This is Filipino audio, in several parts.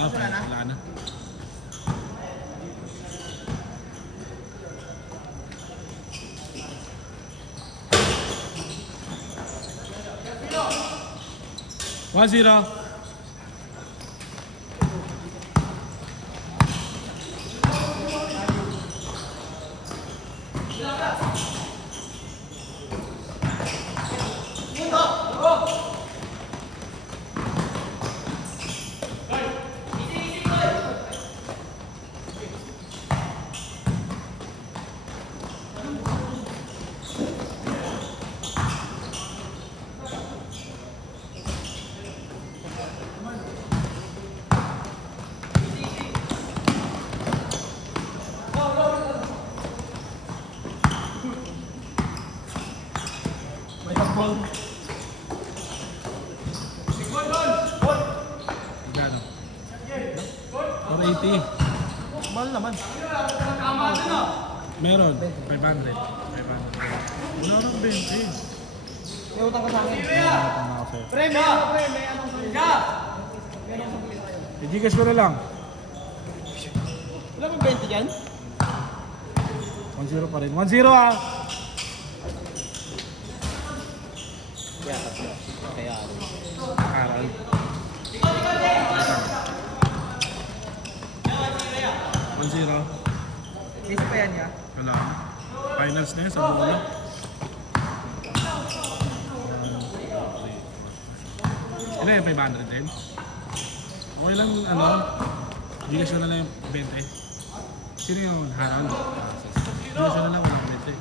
Wala na. One zero. Gano? 480. Mahal naman. Meron. 500. Wala rin 20. May utang ka sa akin. Pre, may anong sabi ka? I-Gcash ko na lang. Wala bang 20 dyan? 1-0 pa rin. 1-0 ah! Kaya. Aral. Isa pa yan niya. Ano? Finals na yan sa buko na. Ilan yung 500 din? Okay lang ano? Gcash ko na lang yung 20. Sino yung Harold? Gcash ko na lang walang 20.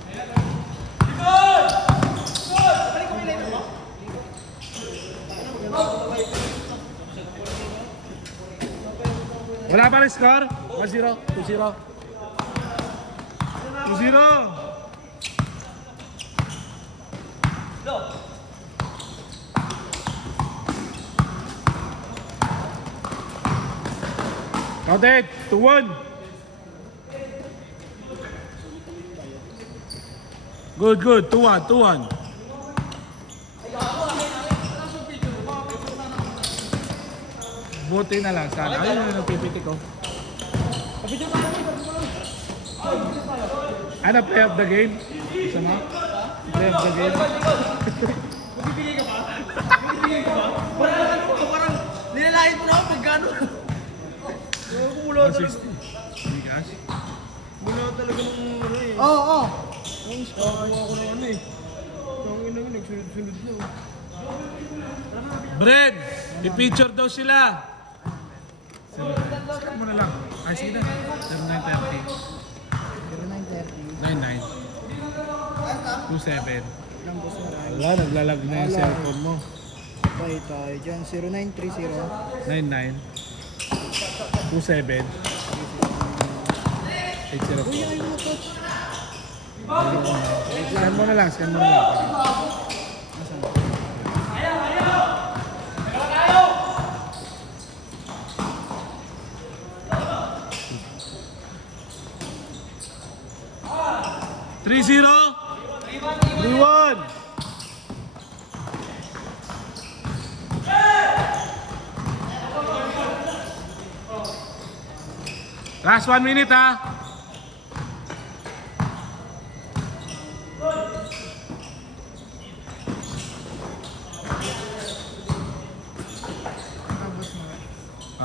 Wala pa rin score? 1-0, 2-0. 2-0! Counted! 2-1! Good, 2-1. Buti na lang sana. Ayun yung nagpipitik ko. Ano, play of the game? Isa mo? Play of the game? Magbibigay ka ba? Parang nilalahin mo na ako pag gano'n. Mula talaga. Gcash? Mula talaga ng ano eh. Oo. Ang start ako ng ano eh. Ang ina nga nagsunod-sunod na. Brad! I-picture daw sila! Scan mo na lang. Ay, sige na. 0930. 99. 27. Wala, naglalag na yung cellphone mo. Patay tayo dyan. 0930. 99. 27. 804. Uy, ayaw mo touch. Scan mo na lang. 3-0. 3-1. Last 1 minute ha.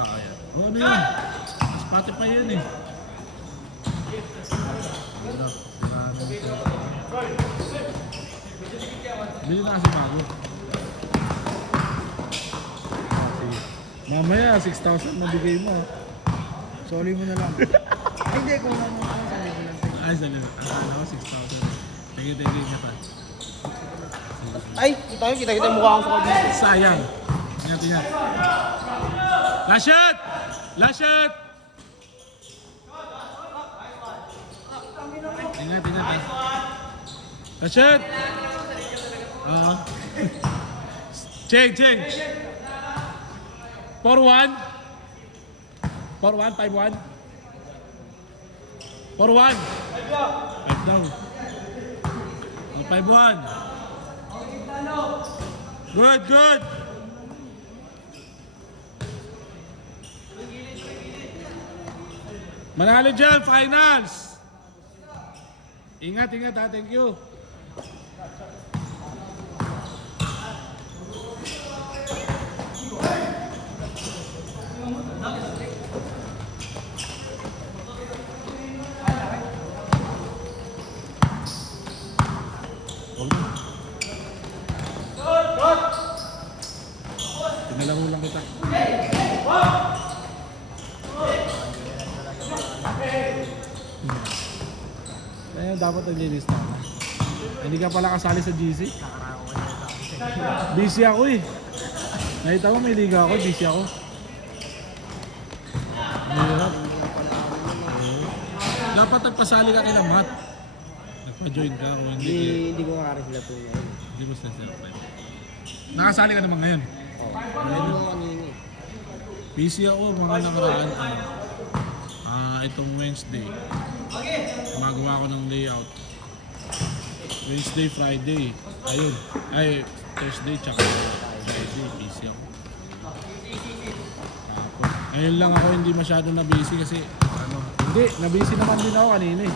Yan. Ano yan? Spotify yan eh. Bili na kasi bago. Mamaya 6,000 mabigay mo. Sorry mo na lang. Hindi, kung ano mo sabi ko lang. Ay, sabi na. Akala ko 6,000. Thank you ka pa. Ay, kita yung mukha akong sa kabisa. Sayang. Ingat. Last shot! Ingat ha. Last shot! Change. 4-1. 5-1. 4-1. 5 down. 5-1. Good. Manalo dyan, finals! Ingat, ingat ha. Thank you. Tinalaro lang kita. Eh, dapat naglilista ka. Hindi ka pala kasali sa GC? Busy ako eh. Nakita ko may liga ako, busy ako. Mahirap. Dapat nagpasali ka kay Matt. Nagpa-join ka o hindi. Hindi ko kakarin sila po ngayon. Hindi mo sila sila. Nakasali ka naman ngayon. Ano mo kanina eh. Busy ako mga nakaraan. Itong Wednesday. Gumagawa ko ng layout. Wednesday, Friday. Ayun. Ay, Thursday tsaka Friday. Busy ako. Ngayon lang ako hindi masyado na busy kasi hindi, na-busy naman din ako kanina eh.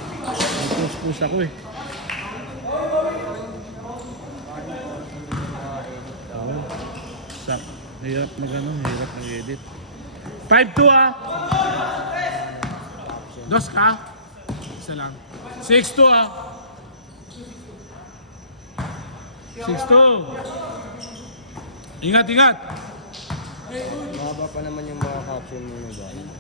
Nag-push ako eh. Hirap hirap mag-edit. 5-2 ah! Dos ka? Isa lang. 6-2 ah! 6-2! Ingat, ingat! Mahaba pa naman yung mga caption mo na guys.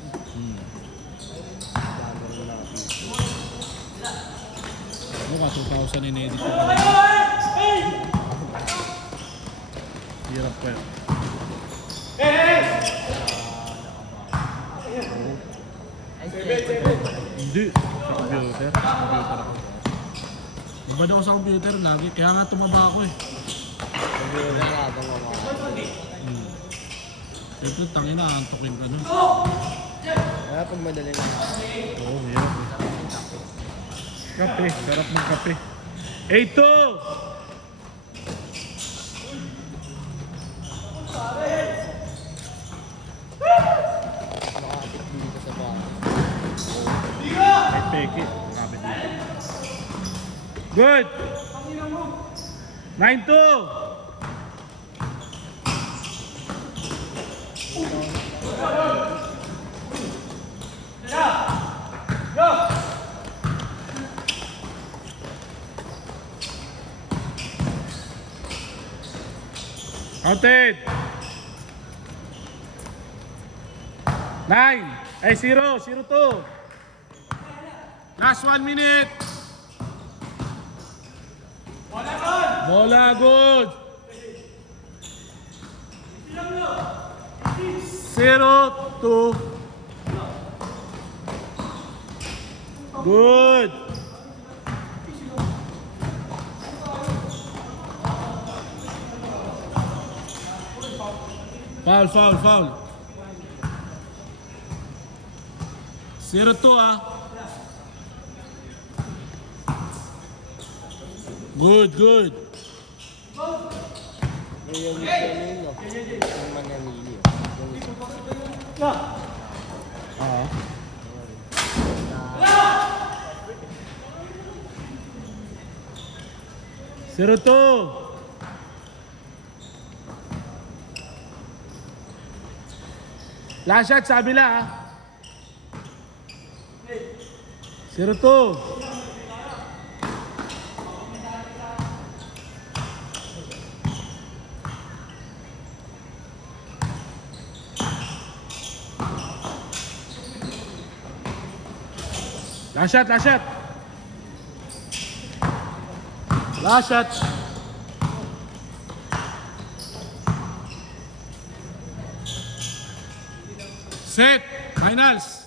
Mukha 2,000 in-edit ko pa. Hirap pa yun. Hindi. Sa computer. Sa computer ako. Nabad ako sa computer lagi. Kaya nga tumaba ako eh. Hindi ko na habang mga Ito, tangina, antokin ka nun. kaya pag madali na. Oo, hirap eh. Kape, sarap ng kape. 8-2! Nakakapit dito sa bahay. May peke. Kape dito. Good! 9-2! Counted! 9! Ay, 0! 0-2! Last 1 minute! Bola good! 0-2 Good! Foul. 0-2 ah. Good. Yung yun no? Yung Manamili. Oo. Zero two. Last shot sa kabila ah. 0-2. Last shot. Last shot. Set. Finals.